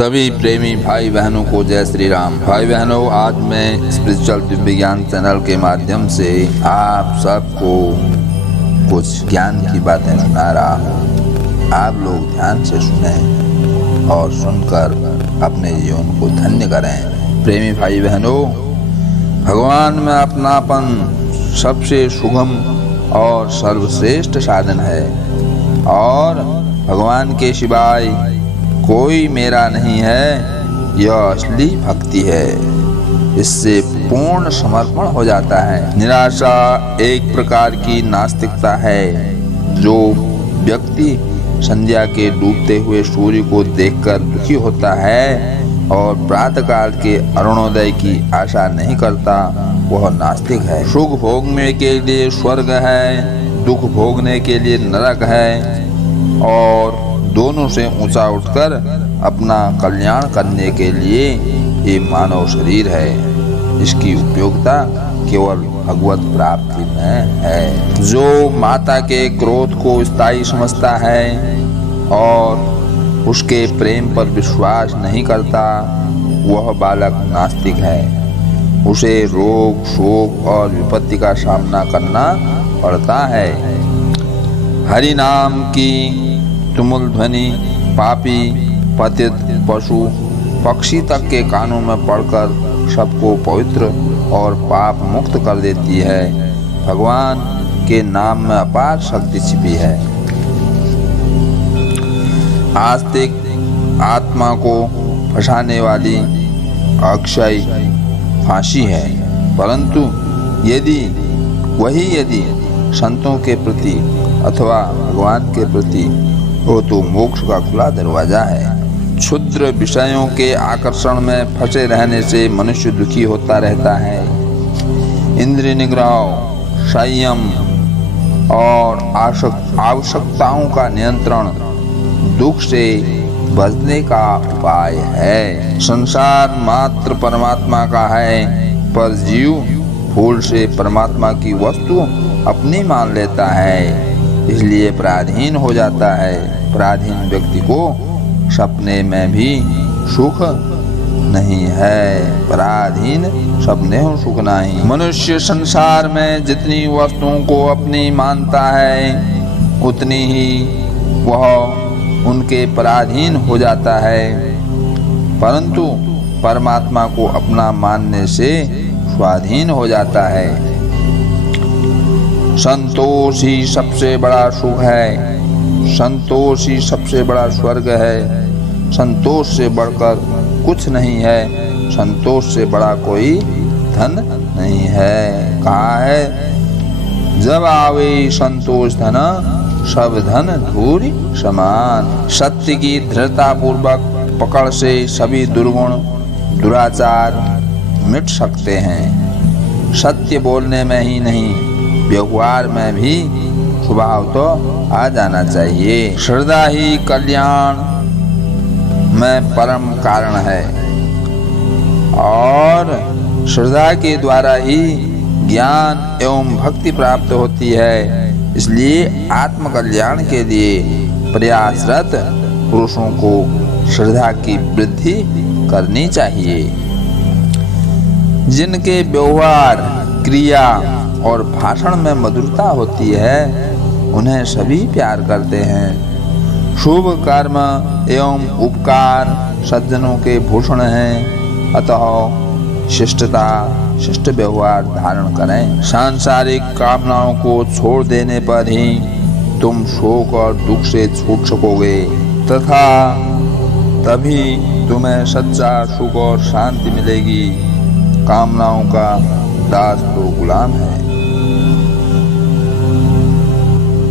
सभी प्रेमी भाई बहनों को जय श्री राम। भाई बहनों, आज मैं स्पिरिचुअल दिव्य विज्ञान चैनल के माध्यम से आप सबको कुछ ज्ञान की बातें सुना रहा हूँ। आप लोग ध्यान से सुने और सुनकर अपने जीवन को धन्य करें। प्रेमी भाई बहनों, भगवान में अपनापन सबसे सुगम और सर्वश्रेष्ठ साधन है और भगवान के सिवाय कोई मेरा नहीं है, यह असली भक्ति है। इससे पूर्ण समर्पण हो जाता है। निराशा एक प्रकार की नास्तिकता है। जो व्यक्ति संध्या के डूबते हुए सूर्य को देखकर दुखी होता है और प्रातःकाल के अरुणोदय की आशा नहीं करता, वह नास्तिक है। सुख भोगने के लिए स्वर्ग है, दुख भोगने के लिए नरक है और दोनों से ऊंचा उठकर अपना कल्याण करने के लिए ये मानव शरीर है। इसकी उपयोगिता केवल भगवत प्राप्ति में है। जो माता के क्रोध को स्थायी समझता है और उसके प्रेम पर विश्वास नहीं करता, वह बालक नास्तिक है। उसे रोग, शोक और विपत्ति का सामना करना पड़ता है। हरि नाम की तुमुल ध्वनि पापी, पतित, पशु, पक्षी तक के कानों में पड़कर सबको पवित्र और पाप मुक्त कर देती है। भगवान के नाम में अपार शक्ति छिपी है। आस्तिक आत्मा को फंसाने वाली अक्षय फांसी है, परंतु यदि संतों के प्रति अथवा भगवान के प्रति हो तो मोक्ष का खुला दरवाजा है। क्षुद्र विषयों के आकर्षण में फंसे रहने से मनुष्य दुखी होता रहता है। इंद्रिय निग्रह, संयम और आवश्यकताओं का नियंत्रण दुख से बचने का उपाय है। संसार मात्र परमात्मा का है, पर जीव भूल से परमात्मा की वस्तु अपनी मान लेता है, इसलिए पराधीन हो जाता है। पराधीन व्यक्ति को सपने में भी सुख नहीं है। पराधीन सपने हो सुख नहीं। मनुष्य संसार में जितनी वस्तुओं को अपनी मानता है, उतनी ही वह उनके पराधीन हो जाता है, परंतु परमात्मा को अपना मानने से स्वाधीन हो जाता है। संतोष ही सबसे बड़ा सुख है। संतोष ही सबसे बड़ा स्वर्ग है। संतोष से बढ़कर कुछ नहीं है। संतोष से बड़ा कोई धन नहीं है। कहा है, जब आवे संतोष धन, सब धन धूरि समान। सत्य की दृढ़ता पूर्वक पकड़ से सभी दुर्गुण, दुराचार मिट सकते हैं। सत्य बोलने में ही नहीं, व्यवहार में भी स्वभाव तो आ जाना चाहिए। श्रद्धा ही कल्याण में परम कारण है और श्रद्धा के द्वारा ही ज्ञान एवं भक्ति प्राप्त होती है। इसलिए आत्म कल्याण के लिए प्रयासरत पुरुषों को श्रद्धा की वृद्धि करनी चाहिए। जिनके व्यवहार, क्रिया और भाषण में मधुरता होती है, उन्हें सभी प्यार करते हैं। शुभ कर्म एवं उपकार सज्जनों के भूषण हैं, अतः शिष्टता, शिष्ट व्यवहार धारण करें। सांसारिक कामनाओं को छोड़ देने पर ही तुम शोक और दुख से छूट सकोगे तथा तभी तुम्हें सच्चा सुख और शांति मिलेगी। कामनाओं का दास तो गुलाम है।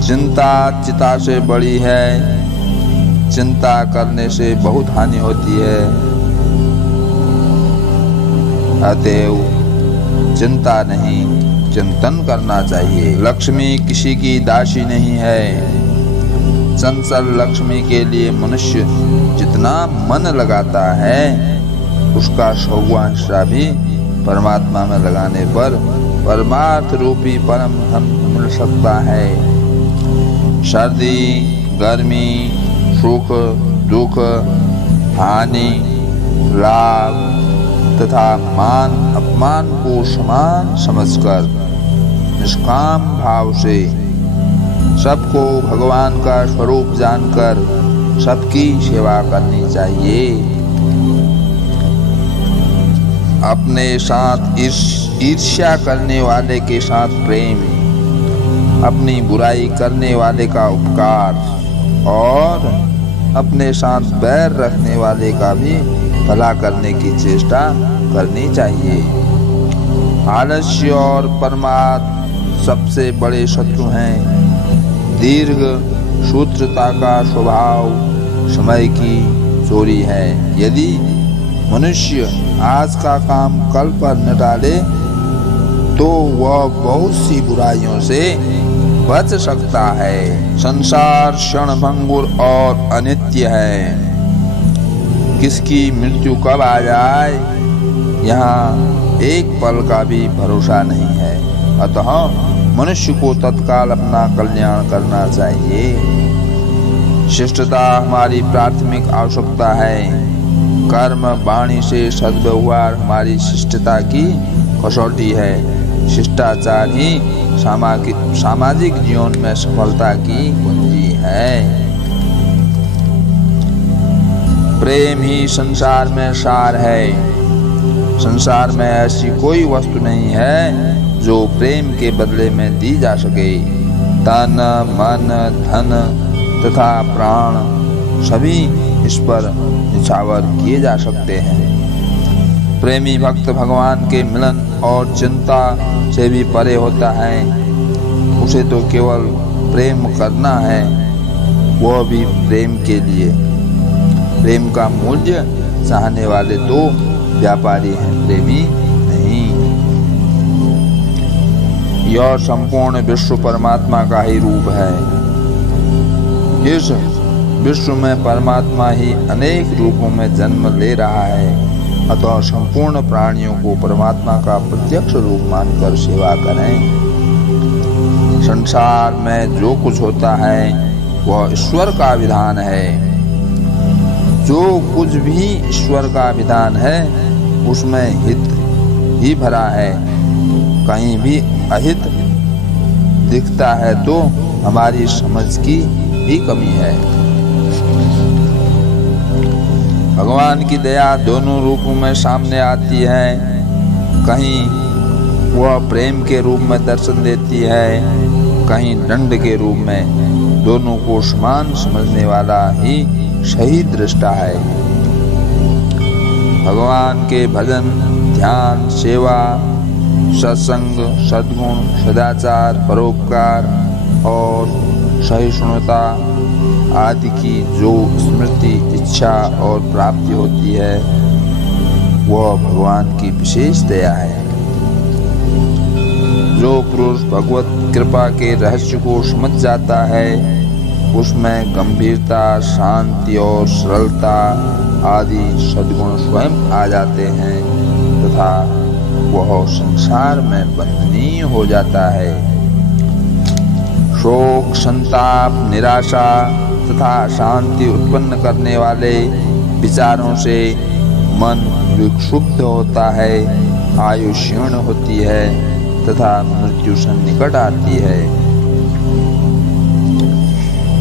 चिंता चिता से बड़ी है। चिंता करने से बहुत हानि होती है। अतएव चिंता नहीं, चिंतन करना चाहिए। लक्ष्मी किसी की दासी नहीं है। चंचल लक्ष्मी के लिए मनुष्य जितना मन लगाता है, उसका 100वां हिस्सा भी परमात्मा में लगाने पर परमार्थ रूपी परम धन मिल सकता है। सर्दी, गर्मी, सुख, दुख, हानि, लाभ तथा मान अपमान को समान समझकर निष्काम भाव से सबको भगवान का स्वरूप जानकर सबकी सेवा करनी चाहिए। अपने साथ ईर्ष्या करने वाले के साथ प्रेम, अपनी बुराई करने वाले का उपकार और अपने साथ बैर रखने वाले का भी भला करने की चेष्टा करनी चाहिए। आलस्य और प्रमाद सबसे बड़े शत्रु हैं। दीर्घ सूत्रता का स्वभाव समय की चोरी है। यदि मनुष्य आज का काम कल पर न डाले तो वह बहुत सी बुराइयों से बच सकता है। संसार क्षणभंगुर और अनित्य है। किसकी मृत्यु कब आ जाए यहाँ एक पल का भी भरोसा नहीं है। अतः मनुष्य को तत्काल अपना कल्याण करना चाहिए। शिष्टता हमारी प्राथमिक आवश्यकता है। कर्म वाणी से सद्व्यवहार हमारी शिष्टता की कसौटी है। शिष्टाचार ही सामाजिक जीवन में सफलता की कुंजी है। प्रेम ही संसार में सार है। संसार में ऐसी कोई वस्तु नहीं है जो प्रेम के बदले में दी जा सके। तन, मन, धन तथा प्राण सभी इस पर निछावर किए जा सकते हैं। प्रेमी भक्त भगवान के मिलन और चिंता से भी परे होता है। उसे तो केवल प्रेम करना है, वह भी प्रेम के लिए। प्रेम का मूल्य चाहने वाले तो व्यापारी हैं, प्रेमी नहीं। यह संपूर्ण विश्व परमात्मा का ही रूप है। इस विश्व में परमात्मा ही अनेक रूपों में जन्म ले रहा है। अतः संपूर्ण प्राणियों को परमात्मा का प्रत्यक्ष रूप मानकर सेवा करें। संसार में जो कुछ होता है वह ईश्वर का विधान है। जो कुछ भी ईश्वर का विधान है उसमें हित ही भरा है। कहीं भी अहित दिखता है तो हमारी समझ की ही कमी है। भगवान की दया दोनों रूपों में सामने आती है। कहीं वह प्रेम के रूप में दर्शन देती है, कहीं दंड के रूप में। दोनों को समान समझने वाला ही सही दृष्टा है। भगवान के भजन, ध्यान, सेवा, सत्संग, सद्गुण, सदाचार, परोपकार और सहिष्णुता आदि की जो स्मृति, इच्छा और प्राप्ति होती है वह भगवान की विशेष दया है। जो पुरुष भगवत कृपा के रहस्य को समझ जाता है उसमें गंभीरता, शांति और सरलता आदि सद्गुण स्वयं आ जाते हैं तथा वह संसार में बंधनीय हो जाता है। शोक, संताप, निराशा तथा शांति उत्पन्न करने वाले विचारों से मन विक्षुब्ध होता है, आयु क्षीण होती है तथा मृत्यु सन्निकट आती है।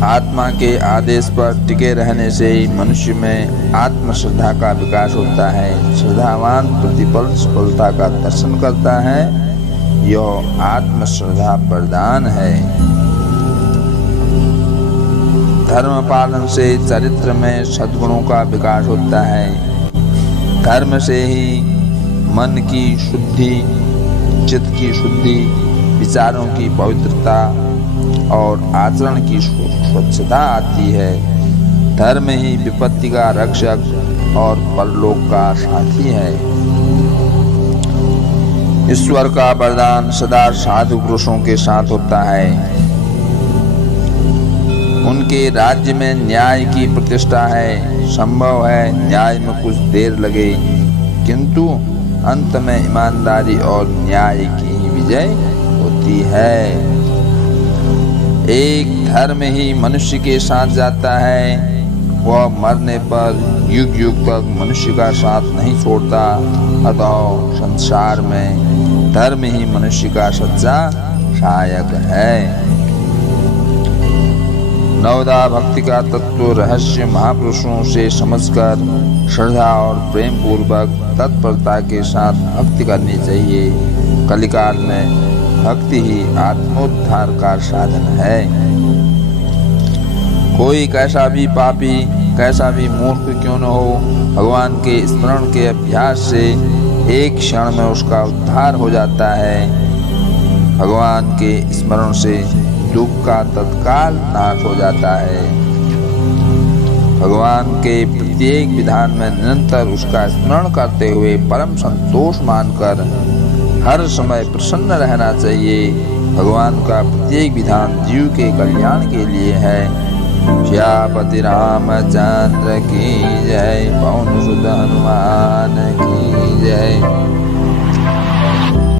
आत्मा के आदेश पर टिके रहने से मनुष्य में आत्मश्रद्धा का विकास होता है। श्रद्धावान प्रतिपल सफलता का दर्शन करता है। यह आत्मश्रद्धा प्रदान है। धर्म पालन से चरित्र में सद्गुणों का विकास होता है। धर्म से ही मन की शुद्धि, चित्त की शुद्धि, विचारों की पवित्रता और आचरण की स्वच्छता आती है। धर्म ही विपत्ति का रक्षक और परलोक का साथी है। ईश्वर का वरदान सदा साधु पुरुषों के साथ होता है। उनके राज्य में न्याय की प्रतिष्ठा है। संभव है न्याय में कुछ देर लगे, किंतु अंत में ईमानदारी और न्याय की ही विजय होती है। एक धर्म ही मनुष्य के साथ जाता है वह मरने पर युग युग तक मनुष्य का साथ नहीं छोड़ता। अतः संसार में धर्म ही मनुष्य का सच्चा सहायक है। नवदा भक्ति का तत्व रहस्य महापुरुषों से समझकर श्रद्धा और प्रेम पूर्वक तत्परता के साथ भक्ति करनी चाहिए। कलिकाल में भक्ति ही आत्मोद्धार का साधन है। कोई कैसा भी पापी, कैसा भी मूर्ख क्यों न हो, भगवान के स्मरण के अभ्यास से एक क्षण में उसका उद्धार हो जाता है। भगवान के स्मरण से दुख का तत्काल नाश हो जाता है। भगवान के प्रत्येक विधान में निरंतर उसका स्मरण करते हुए परम संतोष मानकर हर समय प्रसन्न रहना चाहिए। भगवान का प्रत्येक विधान जीव के कल्याण के लिए है। श्यापति रामचंद्र की जय। पवन सुत हनुमान।